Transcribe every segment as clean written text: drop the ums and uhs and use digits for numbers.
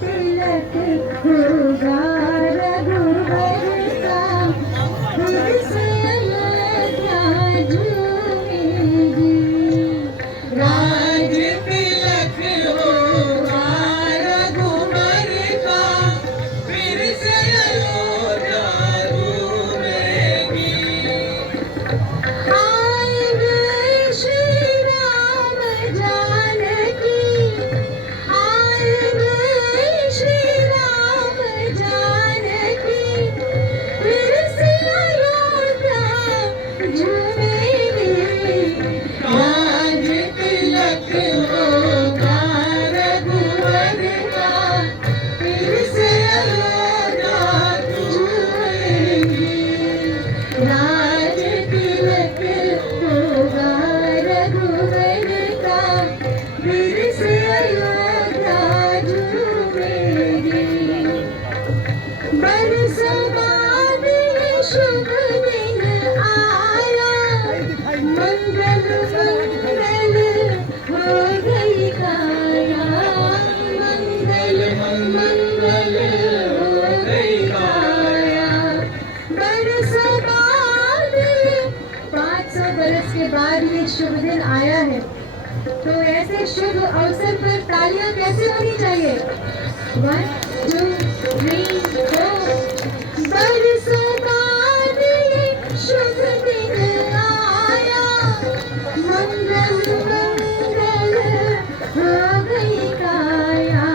तिलक होगा रघुवर का, फिर से अयोध्या झूमेगी। राज तिलक होगा रघुवर का, फिर से अयोध्या झूमेगी। आएंगे श्री राम जानकी, आएंगे श्री राम जानकी, फिर से अयोध्या झूमेगी। राज तिलक होगा रघुवर का, फिर से अयोध्या झूमेगी। राज तिलक होगा रघुवर का, फिर से अयोध्या झूमेगी। बरसों बाद ये शुभ दिन आया, मंगल मंगल हो गई काया, मंगल मंगल हो गई काया। बरसों बाद 500 बरस के बाद ये शुभ दिन आया है, तो ऐसे शुभ अवसर पर तालियां कैसे होनी चाहिए? 1 2 3 4। बरसों बाद ये शुभ दिन आया, मंगल मंगल हो गई काया,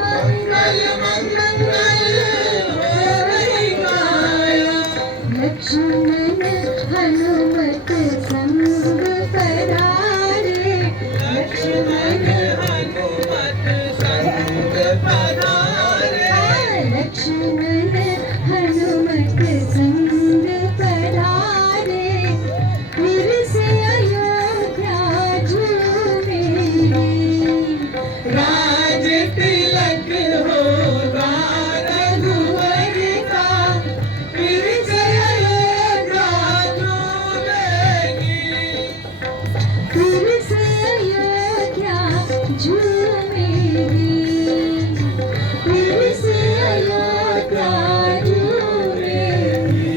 मंगल मंगल हो गई काया। लक्ष्मण हनुमत संग पधारे, लक्ष्मण हनुमत संग पधारे, लक्ष्मण हनुमत संग पधारे, फिर से अयोध्या झूमेगी। राज तिलक होगा रघुवर का, फिर से अयोध्या झूमेगी। फिर से अयोध्या झूमेगी, फिर से अयोध्या झूमेगी।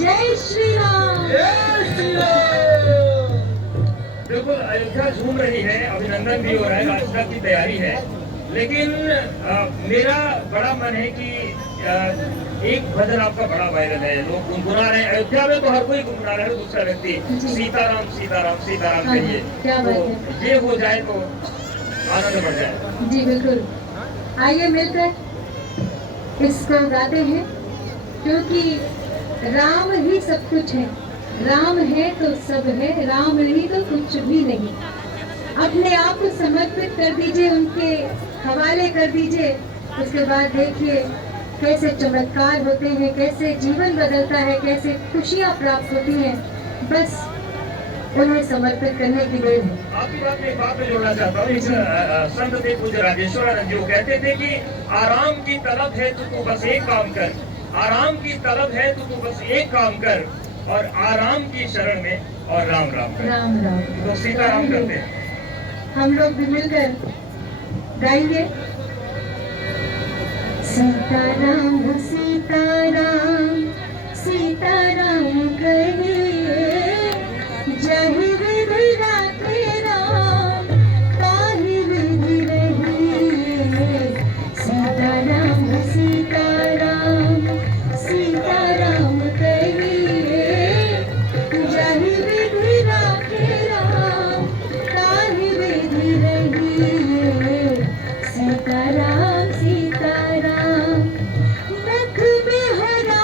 जय श्री राम। बिल्कुल अयोध्या झूम रही है, अभिनंदन भी हो रहा है, यात्रा की तैयारी है। लेकिन मेरा बड़ा मन है कि एक भजन आपका बड़ा वायरल है, लोग गुनगुना रहे हैं। अयोध्या में तो हर कोई गुनगुना रहा है, दूसरा व्यक्ति सीताराम सीताराम सीताराम हाँ जी, कहिए। क्या बात तो है। ये हो जाए तो आनंद बढ़ जाए। जी बिल्कुल, आइए मिलकर इसको गाते हैं, क्योंकि राम ही सब कुछ है। राम है तो सब है, राम नहीं तो कुछ भी नहीं। अपने आप को समर्पित कर दीजिए, उनके हवाले कर दीजिए। उसके बाद देखिए कैसे चमत्कार होते हैं, कैसे जीवन बदलता है, कैसे खुशियाँ प्राप्त होती हैं। बस उन्हें समर्पित करने की देर है। आपकी बात में एक बात मैं जोड़ना चाहता हूँ। एक संत थे पूज्य राजेश्वरानंद जी, वो कहते थे कि आराम की तलब है तो तू बस एक काम कर, आराम की तलब है तो तू बस एक काम कर, और आराम की शरण में और राम राम कर। राम राम। तो सीताराम करते हैं। हम लोग भी मिलकर गाएंगे। सीताराम सीताराम सीताराम कहिए, जहि विधि राखे राम, ताहि विधि रहिए। सीताराम सीताराम सीताराम कहिए, जहि विधि राखे राम, ताहि विधि रहिए। सीताराम सीताराम नख में हरा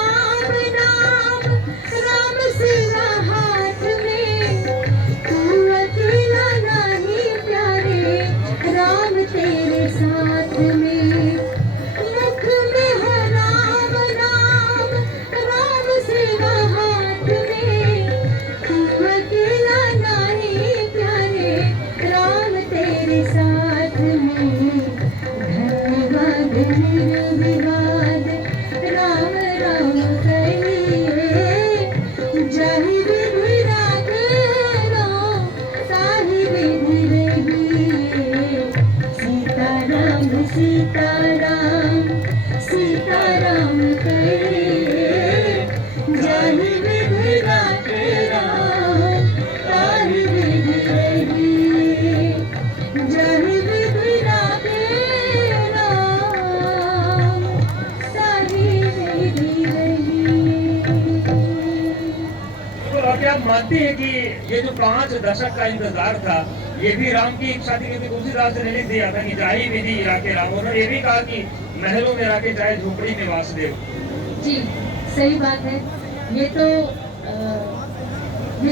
राम सीताराम सीताराम करे जाहि विधि गाते राम ताहि विधि रही जाहि विधि गाते राम ताहि विधि रही। तो क्या आप मानते हैं कि ये जो 5 दशक का इंतजार था, ये भी राम की इच्छा थी? क्योंकि तुलसीदास ने लिख दिया था कि जाहि विधि राखे राम। उन्होंने ये भी कहा कि महलों में राखे चाहे झोपड़ी में वासुदेव। जी सही बात है। ये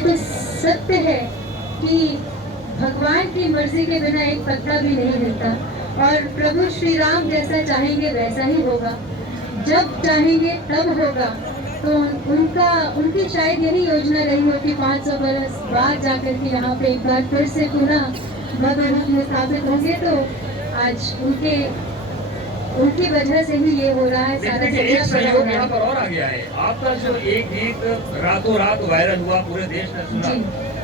तो सत्य है कि भगवान की मर्जी के बिना एक पत्ता भी नहीं हिलता और प्रभु श्री राम जैसा चाहेंगे वैसा ही होगा, जब चाहेंगे तब होगा। तो उनकी शायद यही योजना रही हो कि 500 बरस बाद जाकर के यहाँ पे एक बार फिर से पुनः भव्य रूप में स्थापित होंगे। तो आज उनकी वजह से ही ये हो रहा है। सारा एक सहयोग यहाँ पर और आ गया है। आपका जो एक गीत रातों रात वायरल हुआ, पूरे देश ने सुना,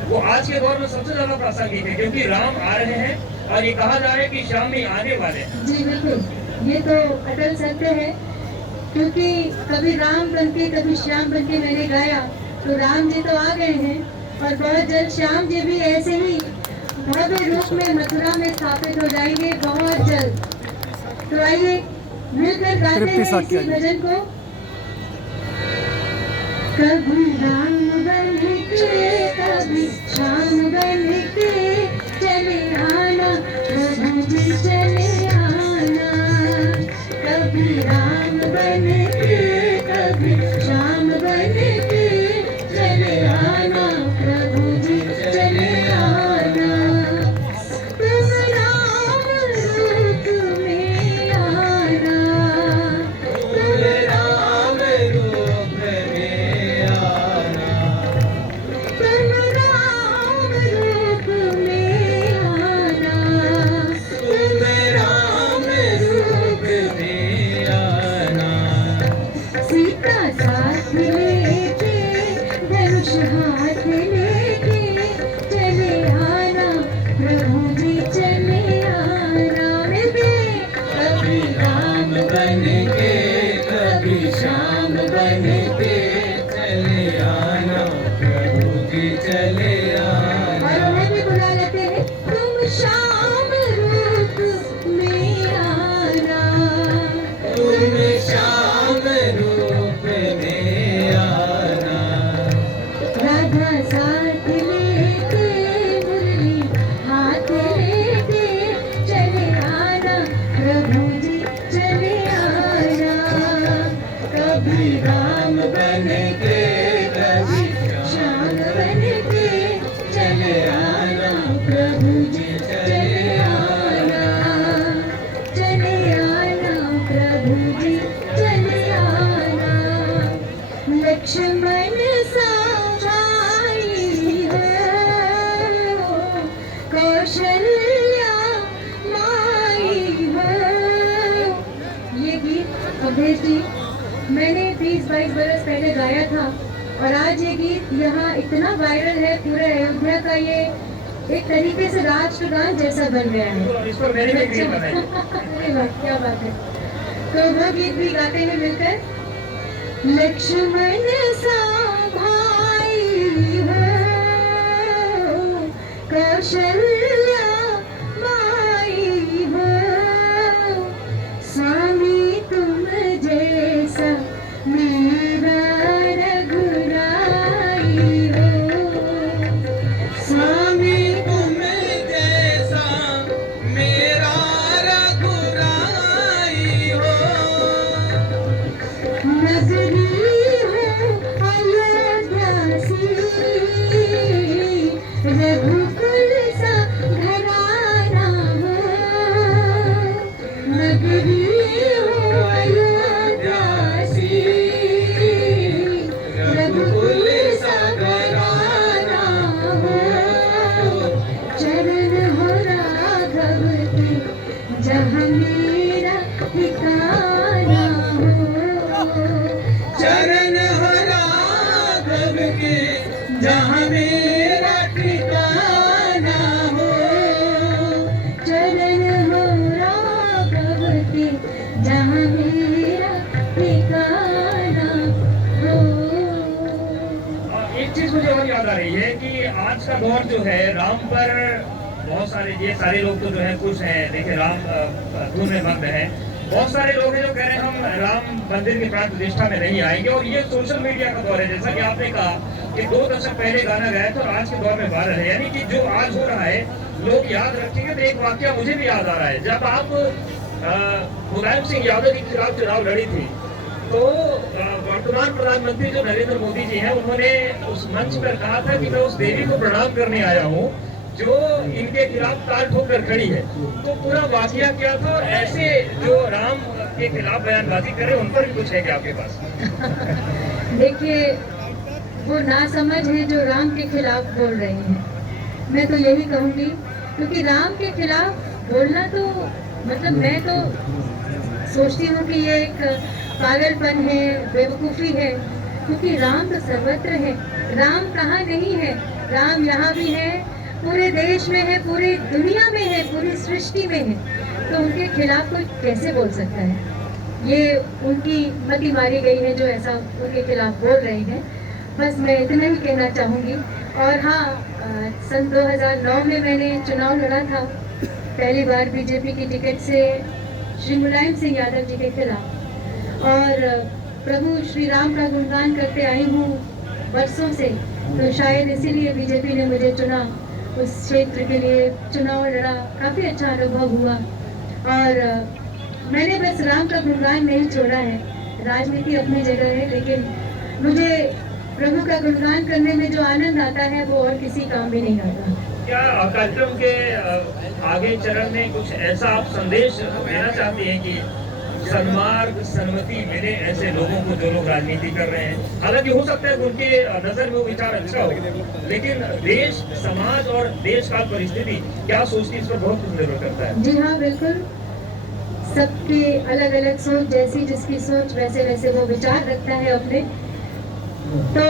वो आज के दौर में सबसे ज्यादा प्रासंगिक है क्योंकि राम आ रहे हैं और ये कहा जा रहा है कि शाम में आने वाले हैं। जी बिल्कुल, ये तो अटल सत्य है क्योंकि कभी राम बनके कभी श्याम बनके मैंने गाया, तो राम जी तो आ गए हैं और बहुत जल्द श्याम जी भी ऐसे ही भव्य रूप में मथुरा में स्थापित हो जाएंगे बहुत जल्द। तो आइए मिलकर गाते हैं इसी भजन को। कभी राम बनके कभी श्याम बनके चले आना प्रभु जी चले आना। कभी राम बनके कभी श्याम बनके चले आना प्रभु जी चले आना। तुम राम रूप में आना तुम राम रूप में आना तुम राम रूप में आना तुम राम रूप में आना। सीता साथ लेके धनुष हाथ लेके चले आना प्रभु जी चले आना। कभी राम बनके कभी श्याम बनके चले आना प्रभु जी चले आना। और उन्हें भी बुला लेते हैं तुम श्याम रूप में आना तुम श्याम रूप में आना। राधा साथ लेके मुरली हाथ लेके चले आना प्रभु जी चले आना। कभी राम बनके कभी श्याम बनके चले आना प्रभु जी चले आना चले आना प्रभु जी चले आना। लक्ष्मण साई हो कौशल्या माई हो। ये गीत अवधेश जी मैंने 20-22 बरस पहले गाया था और आज ये गीत यहाँ इतना वायरल है, पूरे अयोध्या का ये एक तरीके से राष्ट्रगान जैसा बन गया है। तो इस पर मैंने भी गीत बनाई। अरे वाह क्या बात है। तो वो गीत भी गाते हैं मिलकर। लक्ष्मण सा भाई हो कौशल्या माई हो। स्वामी तुम जैसा मेरा रघुराई हो। स्वामी तुम जैसा मेरा रघुराई हो। नगरी हो अयोध्या सी रघुकुल सा घराना हो। नगरी हो अयोध्या सी रघुकुल सा घराना हो। चरण हो राघव के जहाँ मेरा ठिकाना हो। चरण हो राघव के जहाँ मेरा ठिकाना हो। चरण हो राघव कि आज का दौर जो है राम पर बहुत सारे ये सारे लोग तो जो है खुश हैं, देखिए राम धुन में मग्न है। बहुत सारे लोग हैं जो कह रहे हैं हम राम मंदिर की प्राण प्रतिष्ठा में नहीं आएंगे, और ये सोशल मीडिया का दौर है। जैसा कि आपने कहा कि 2 दशक पहले गाना गाया था और आज के दौर में वायरल है, यानी कि जो आज हो रहा है लोग याद रखेंगे। तो एक वाकया मुझे भी याद आ रहा है, जब आप मुलायम सिंह यादव के खिलाफ चुनाव लड़ी थी तो वर्तमान प्रधानमंत्री जो नरेंद्र मोदी जी हैं, उन्होंने उस मंच पर कहा था कि मैं उस देवी को प्रणाम करने आया हूँ जो इनके खिलाफ ताल ठोक कर खड़ी है। तो पूरा वाकया क्या था, और ऐसे जो राम के खिलाफ बयानबाजी करे उन पर भी कुछ है क्या आपके पास? देखिए, वो नासमझ है जो राम के खिलाफ बोल रहे हैं, मैं तो यही कहूँगी। क्योंकि राम के खिलाफ बोलना तो मतलब मैं तो सोचती हूँ कि ये एक पागलपन है, बेवकूफ़ी है। क्योंकि राम तो सर्वत्र है, राम कहाँ नहीं है, राम यहाँ भी है, पूरे देश में है, पूरी दुनिया में है, पूरी सृष्टि में है। तो उनके खिलाफ कोई कैसे बोल सकता है? ये उनकी मति मारी गई है जो ऐसा उनके खिलाफ बोल रहे हैं। बस मैं इतना ही कहना चाहूँगी। और हाँ, सन 2009 में मैंने चुनाव लड़ा था पहली बार बीजेपी की टिकट से श्री मुलायम सिंह यादव जी के खिलाफ, और प्रभु श्री राम का गुणगान करते आई हूँ बरसों से। तो शायद इसीलिए बीजेपी ने मुझे चुना, उस क्षेत्र के लिए चुनाव लड़ा, काफ़ी अच्छा अनुभव हुआ। और मैंने बस राम का गुणगान नहीं छोड़ा है, राजनीति अपनी जगह है, लेकिन मुझे प्रभु का गुणगान करने में जो आनंद आता है वो और किसी काम में नहीं आता। क्या कार्यक्रम के आगे चरण में कुछ ऐसा आप संदेश देना चाहती हैं कि सन्मार्ग सन्मति मिले ऐसे लोगों को जो लोग राजनीति कर रहे हैं? हालांकि हो सकता है उनके नजर में वो विचार अच्छा हो, लेकिन देश समाज और देश का परिस्थिति क्या सोचती है इस पर बहुत कुछ निर्भर करता है। जी हाँ, बिल्कुल। सबकी अलग अलग सोच, जैसी जिसकी सोच वैसे वैसे वो विचार रखता है अपने। तो